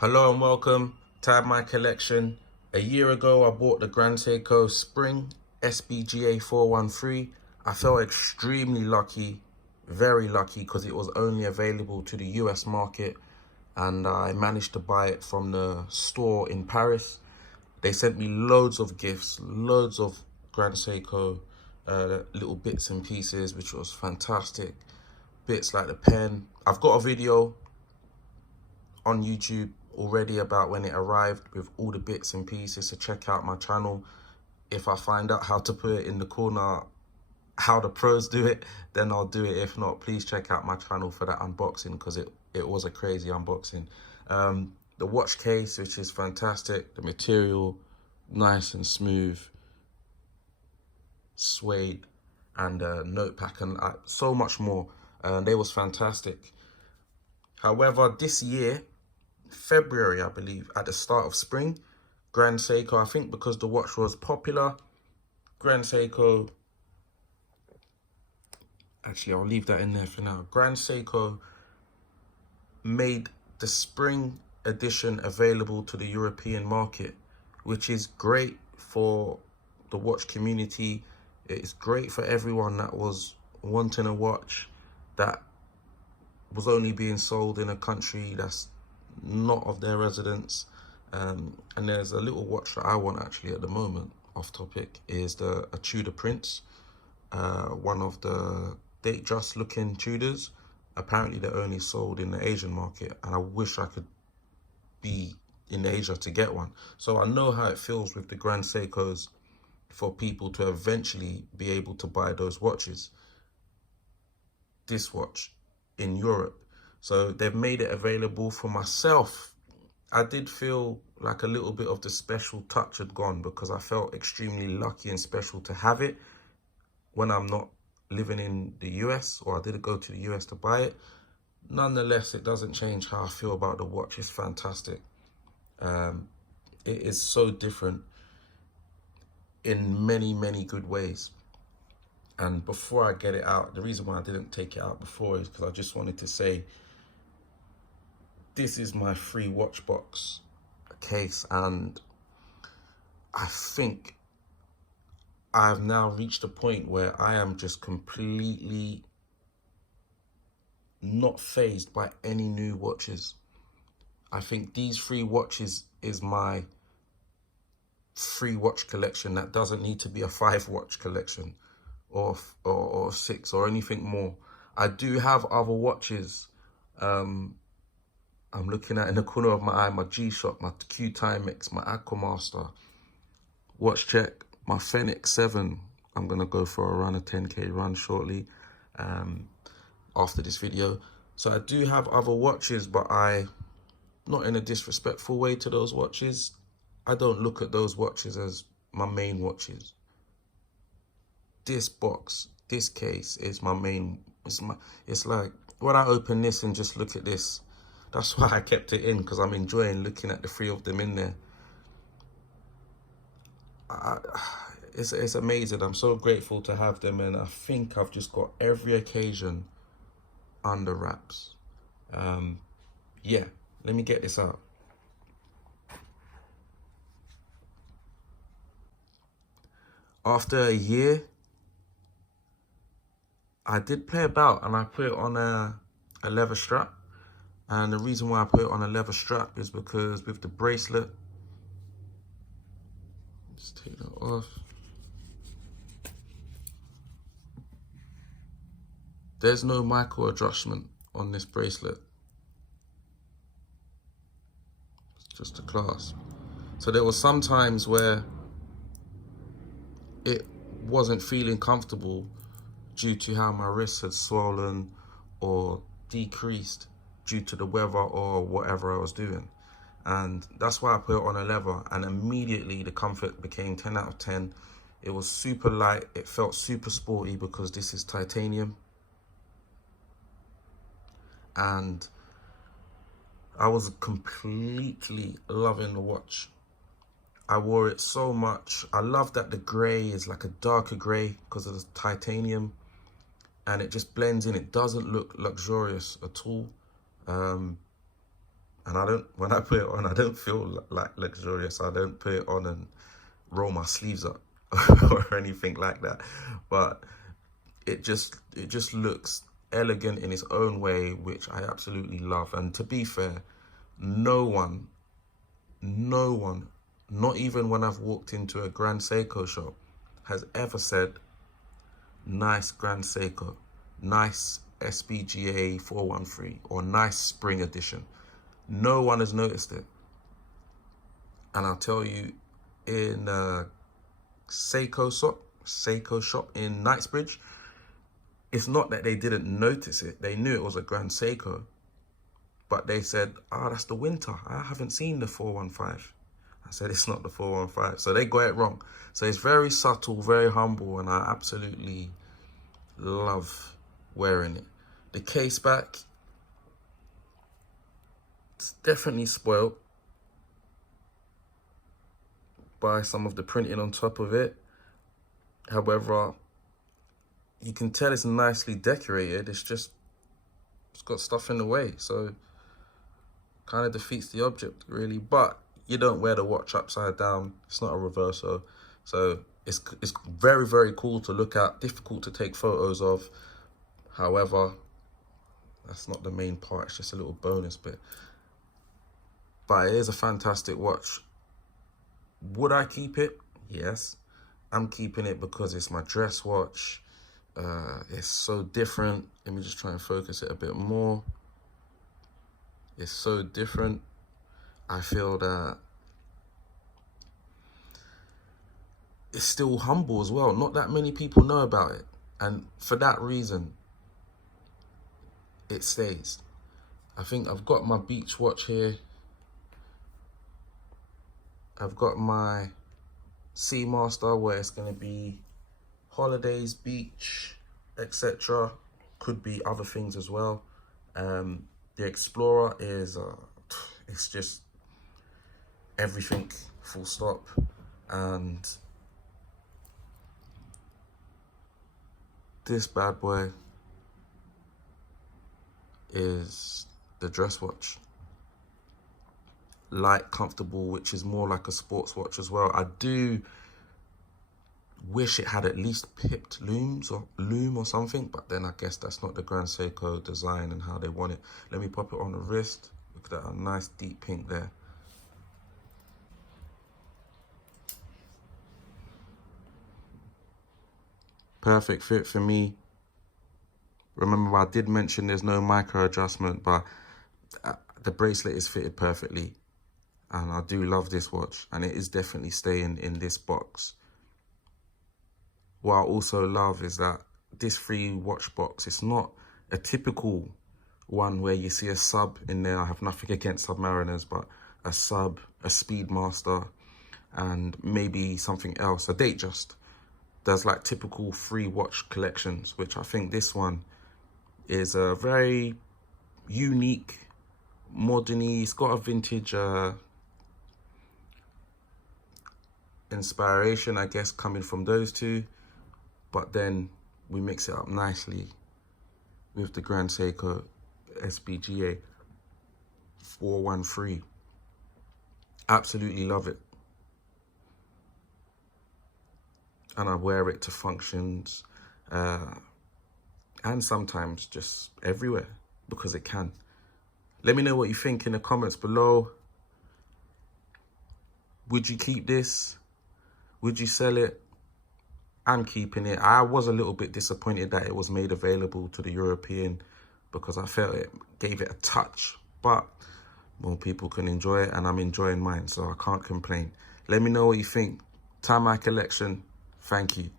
Hello and welcome to my collection. A year ago, I bought the Grand Seiko Spring SBGA 413. I felt extremely lucky, very lucky, because it was only available to the US market, and I managed to buy it from the store in Paris. They sent me loads of gifts, loads of Grand Seiko little bits and pieces, which was fantastic. Bits like the pen. I've got a video on YouTube already about when it arrived with all the bits and pieces, so check out my channel. If I find out how to put it in the corner, how the pros do it, then I'll do it. If not, please check out my channel for that unboxing, because it was a crazy unboxing. The watch case, which is fantastic, the material nice and smooth, suede, and note pack, and so much more. They was fantastic. However, this year, February, I believe, at the start of spring, Grand Seiko, I think because the watch was popular, Grand Seiko, actually I'll leave that in there for now. Grand Seiko made the spring edition available to the European market, which is great for the watch community. It's great for everyone that was wanting a watch that was only being sold in a country that's not of their residence. And there's a little watch that I want actually at the moment, off topic, is a Tudor Prince, one of the Datejust looking Tudors. Apparently they're only sold in the Asian market, and I wish I could be in Asia to get one. So I know how it feels with the Grand Seikos for people to eventually be able to buy those watches, this watch, in Europe. So they've made it available for myself. I did feel like a little bit of the special touch had gone, because I felt extremely lucky and special to have it when I'm not living in the US, or I didn't go to the US to buy it. Nonetheless, it doesn't change how I feel about the watch. It's fantastic. It is so different in many, many good ways. And before I get it out, the reason why I didn't take it out before is because I just wanted to say, this is my free watch box case, and I think I've now reached a point where I am just completely not fazed by any new watches. I think these free watches is my free watch collection that doesn't need to be a 5-watch collection or 6 or anything more. I do have other watches. I'm looking at in the corner of my eye, my G-Shock, my Q-Timex, my Aquamaster, watch check, my Fenix 7. I'm going to go for a run, a 10K run shortly after this video. So I do have other watches, but not in a disrespectful way to those watches. I don't look at those watches as my main watches. This box, this case is my main, it's like when I open this and just look at this, that's why I kept it in, because I'm enjoying looking at the 3 of them in there. It's amazing. I'm so grateful to have them, and I think I've just got every occasion under wraps. Yeah, let me get this out. After a year, I did play about, and I put it on a leather strap. And the reason why I put it on a leather strap is because with the bracelet, let's take that off. There's no micro adjustment on this bracelet. It's just a clasp. So there were some times where it wasn't feeling comfortable due to how my wrists had swollen or decreased due to the weather or whatever I was doing. And that's why I put it on a leather, and immediately the comfort became 10 out of 10. It was super light, it felt super sporty because this is titanium. And I was completely loving the watch. I wore it so much. I love that the gray is like a darker gray because of the titanium, and it just blends in. It doesn't look luxurious at all. And when I put it on, I don't feel like luxurious. I don't put it on and roll my sleeves up or anything like that. But it just looks elegant in its own way, which I absolutely love. And to be fair, no one, not even when I've walked into a Grand Seiko shop, has ever said, nice Grand Seiko, nice SBGA 413, or nice spring edition. No one has noticed it. And I'll tell you, in Seiko shop in Knightsbridge, it's not that they didn't notice it. They knew it was a Grand Seiko, but they said, that's the winter. I haven't seen the 415. I said, it's not the 415. So they got it wrong. So it's very subtle, very humble, and I absolutely love wearing it. The case back, it's definitely spoiled by some of the printing on top of it. However, you can tell it's nicely decorated. It's got stuff in the way, so kind of defeats the object, really. But you don't wear the watch upside down. It's not a reverso, so it's very, very cool to look at, difficult to take photos of. However, that's not the main part. It's just a little bonus bit. But it is a fantastic watch. Would I keep it? Yes. I'm keeping it because it's my dress watch. It's so different. Let me just try and focus it a bit more. It's so different. I feel that it's still humble as well. Not that many people know about it. And for that reason, it stays. I think I've got my beach watch here. I've got my Seamaster, where it's going to be holidays, beach, etc. Could be other things as well. The Explorer is, it's just everything, full stop. And this bad boy is the dress watch. Light, comfortable, which is more like a sports watch as well. I do wish it had at least pipped looms or loom or something, but then I guess that's not the Grand Seiko design and how they want it. Let me pop it on the wrist. Look at that, a nice deep pink there. Perfect fit for me. Remember, I did mention there's no micro adjustment, but the bracelet is fitted perfectly. And I do love this watch, and it is definitely staying in this box. What I also love is that this free watch box, it's not a typical one where you see a sub in there. I have nothing against Submariners, but a sub, a Speedmaster, and maybe something else, a Datejust. There's like typical free watch collections, which I think this one is a very unique, modern-y. It's got a vintage inspiration, I guess, coming from those two, but then we mix it up nicely with the Grand Seiko SBGA 413. Absolutely love it. And I wear it to functions and sometimes just everywhere because it can. Let me know what you think in the comments below. Would you keep this? Would you sell it? I'm keeping it. I was a little bit disappointed that it was made available to the European because I felt it gave it a touch, but more people can enjoy it and I'm enjoying mine, so I can't complain. Let me know what you think. Time my collection. Thank you.